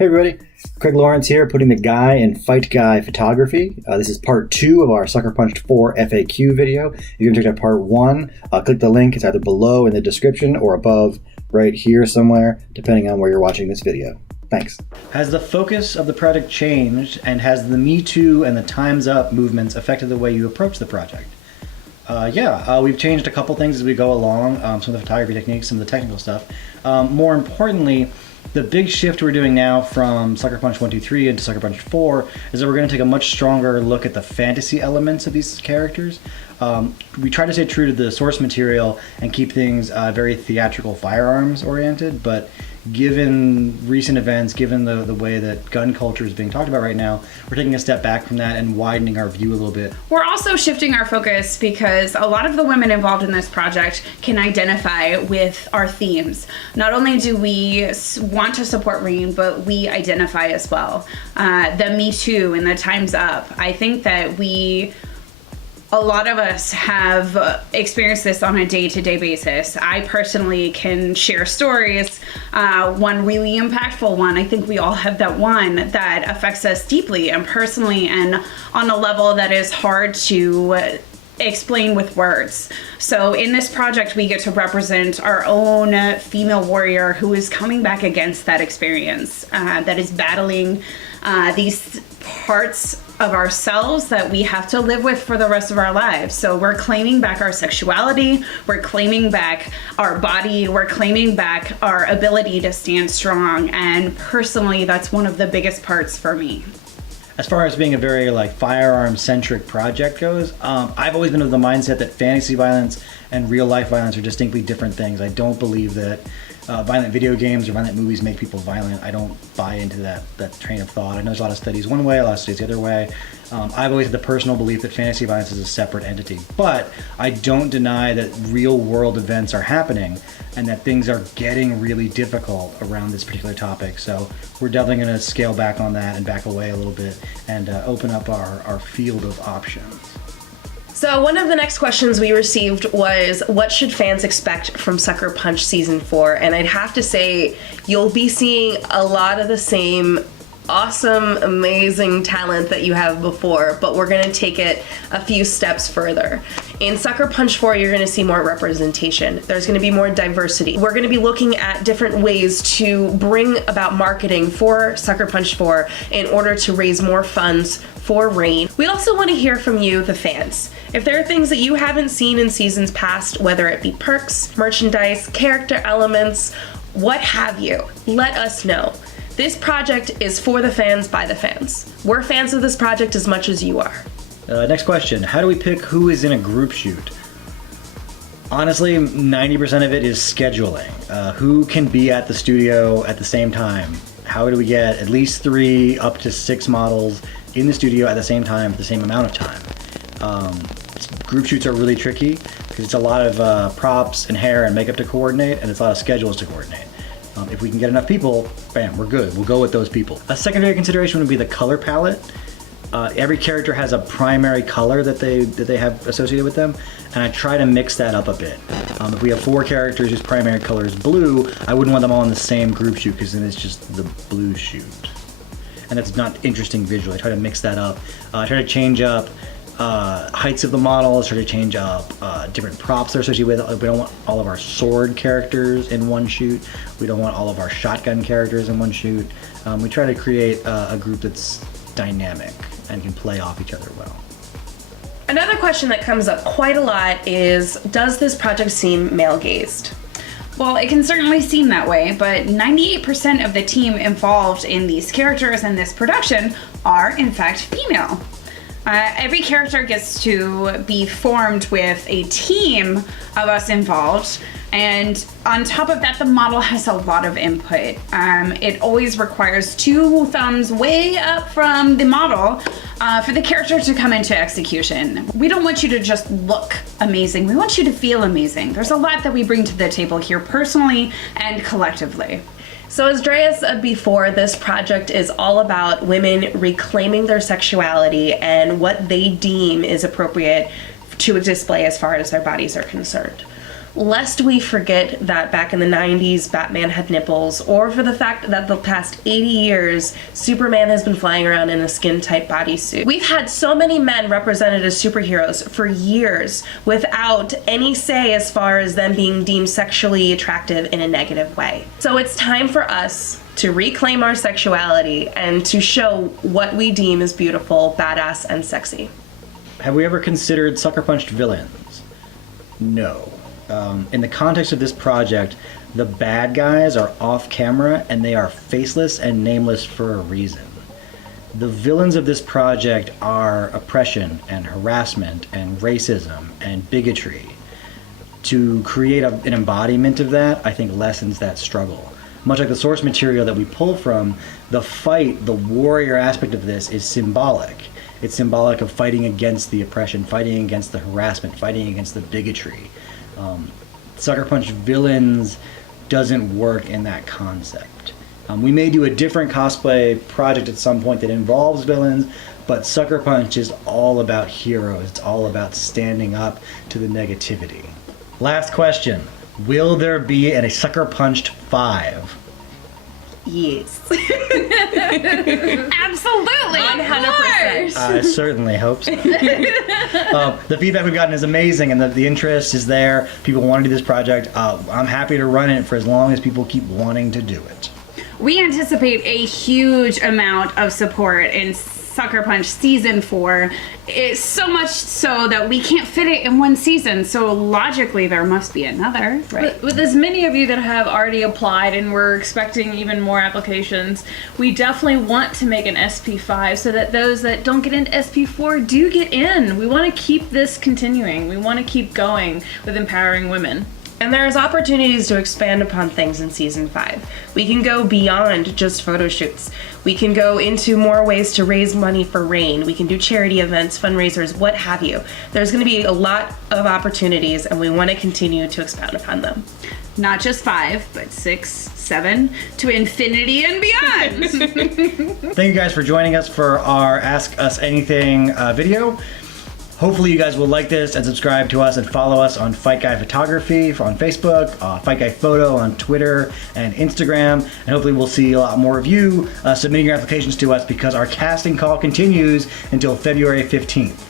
Hey everybody, Craig Lawrence here, putting the guy in FightGuy photography. This is part 2 of our Sucker Punched 4 FAQ video. If you can check out part 1, click the link. It's either below in the description or above right here somewhere, depending on where you're watching this video. Thanks. Has the focus of the project changed, and has the Me Too and the Time's Up movements affected the way you approach the project? We've changed a couple things as we go along, some of the photography techniques, some of the technical stuff. More importantly, the big shift we're doing now from Sucker Punch 1, 2, 3 into Sucker Punch 4 is that we're going to take a much stronger look at the fantasy elements of these characters. We try to stay true to the source material and keep things very theatrical firearms oriented, but given recent events, given the way that gun culture is being talked about right now, we're taking a step back from that and widening our view a little bit. We're also shifting our focus because a lot of the women involved in this project can identify with our themes. Not only do we want to support Rain, but we identify as well. The Me Too and the Time's Up. I think that a lot of us have experienced this on a day-to-day basis. I personally can share stories. One really impactful one, I think we all have that one that affects us deeply and personally and on a level that is hard to explain with words. So in this project, we get to represent our own female warrior who is coming back against that experience, that is battling these parts of ourselves that we have to live with for the rest of our lives. So we're claiming back our sexuality, we're claiming back our body, we're claiming back our ability to stand strong. And personally, that's one of the biggest parts for me. As far as being a very firearm-centric project goes, I've always been of the mindset that fantasy violence and real-life violence are distinctly different things. I don't believe that violent video games or violent movies make people violent. I don't buy into that train of thought. I know there's a lot of studies one way, a lot of studies the other way. I've always had the personal belief that fantasy violence is a separate entity. But I don't deny that real-world events are happening and that things are getting really difficult around this particular topic. So we're definitely going to scale back on that and back away a little bit and open up our field of options. So one of the next questions we received was, what should fans expect from Sucker Punch Season 4? And I'd have to say, you'll be seeing a lot of the same awesome, amazing talent that you have before, but we're going to take it a few steps further. In Sucker Punch 4, you're going to see more representation. There's going to be more diversity. We're going to be looking at different ways to bring about marketing for Sucker Punch 4 in order to raise more funds for Rain. We also want to hear from you, the fans. If there are things that you haven't seen in seasons past, whether it be perks, merchandise, character elements, what have you, let us know. This project is for the fans, by the fans. We're fans of this project as much as you are. Next question, how do we pick who is in a group shoot? Honestly, 90% of it is scheduling. Who can be at the studio at the same time? How do we get at least 3 up to 6 models in the studio at the same time for the same amount of time? Group shoots are really tricky because it's a lot of props and hair and makeup to coordinate, and it's a lot of schedules to coordinate. If we can get enough people, bam, we're good. We'll go with those people. A secondary consideration would be the color palette. Every character has a primary color that they have associated with them, and I try to mix that up a bit. If we have 4 characters whose primary color is blue, I wouldn't want them all in the same group shoot because then it's just the blue shoot. And that's not interesting visually. I try to mix that up. I try to change up heights of the models, try to change up different props they're associated with. We don't want all of our sword characters in one shoot. We don't want all of our shotgun characters in one shoot. We try to create a group that's dynamic and can play off each other well. Another question that comes up quite a lot is, does this project seem male-gazed? Well, it can certainly seem that way, but 98% of the team involved in these characters and this production are in fact female. Every character gets to be formed with a team of us involved, and on top of that, the model has a lot of input. It always requires 2 thumbs way up from the model for the character to come into execution. We don't want you to just look amazing, we want you to feel amazing. There's a lot that we bring to the table here personally and collectively. So as Drea said before, this project is all about women reclaiming their sexuality and what they deem is appropriate to display as far as their bodies are concerned. lest we forget that back in the 90s, Batman had nipples, or for the fact that the past 80 years, Superman has been flying around in a skin-tight bodysuit. We've had so many men represented as superheroes for years without any say as far as them being deemed sexually attractive in a negative way. So it's time for us to reclaim our sexuality and to show what we deem as beautiful, badass, and sexy. Have we ever considered sucker punched villains? No. In the context of this project, the bad guys are off camera and they are faceless and nameless for a reason. The villains of this project are oppression and harassment and racism and bigotry. To create an embodiment of that, I think lessens that struggle. Much like the source material that we pull from, the fight, the warrior aspect of this is symbolic. It's symbolic of fighting against the oppression, fighting against the harassment, fighting against the bigotry. Sucker Punch Villains doesn't work in that concept. We may do a different cosplay project at some point that involves villains, but Sucker Punch is all about heroes. It's all about standing up to the negativity. Last question. Will there be a Sucker Punched 5? Yes. Absolutely. 100%. I certainly hope so. The feedback we've gotten is amazing, and the interest is there. People want to do this project. I'm happy to run it for as long as people keep wanting to do it. We anticipate a huge amount of support in Sucker Punch Season 4. It's so much so that we can't fit it in one season, so logically there must be another. Right. With as many of you that have already applied, and we're expecting even more applications, we definitely want to make an SP5 so that those that don't get into SP4 do get in. We want to keep this continuing. We want to keep going with empowering women. And there's opportunities to expand upon things in Season 5. We can go beyond just photo shoots. We can go into more ways to raise money for RAINN. We can do charity events, fundraisers, what have you. There's going to be a lot of opportunities, and we want to continue to expound upon them. Not just 5, but 6, 7, to infinity and beyond. Thank you guys for joining us for our Ask Us Anything video. Hopefully you guys will like this and subscribe to us and follow us on FightGuy Photography on Facebook, FightGuy Photo on Twitter and Instagram, and hopefully we'll see a lot more of you submitting your applications to us because our casting call continues until February 15th.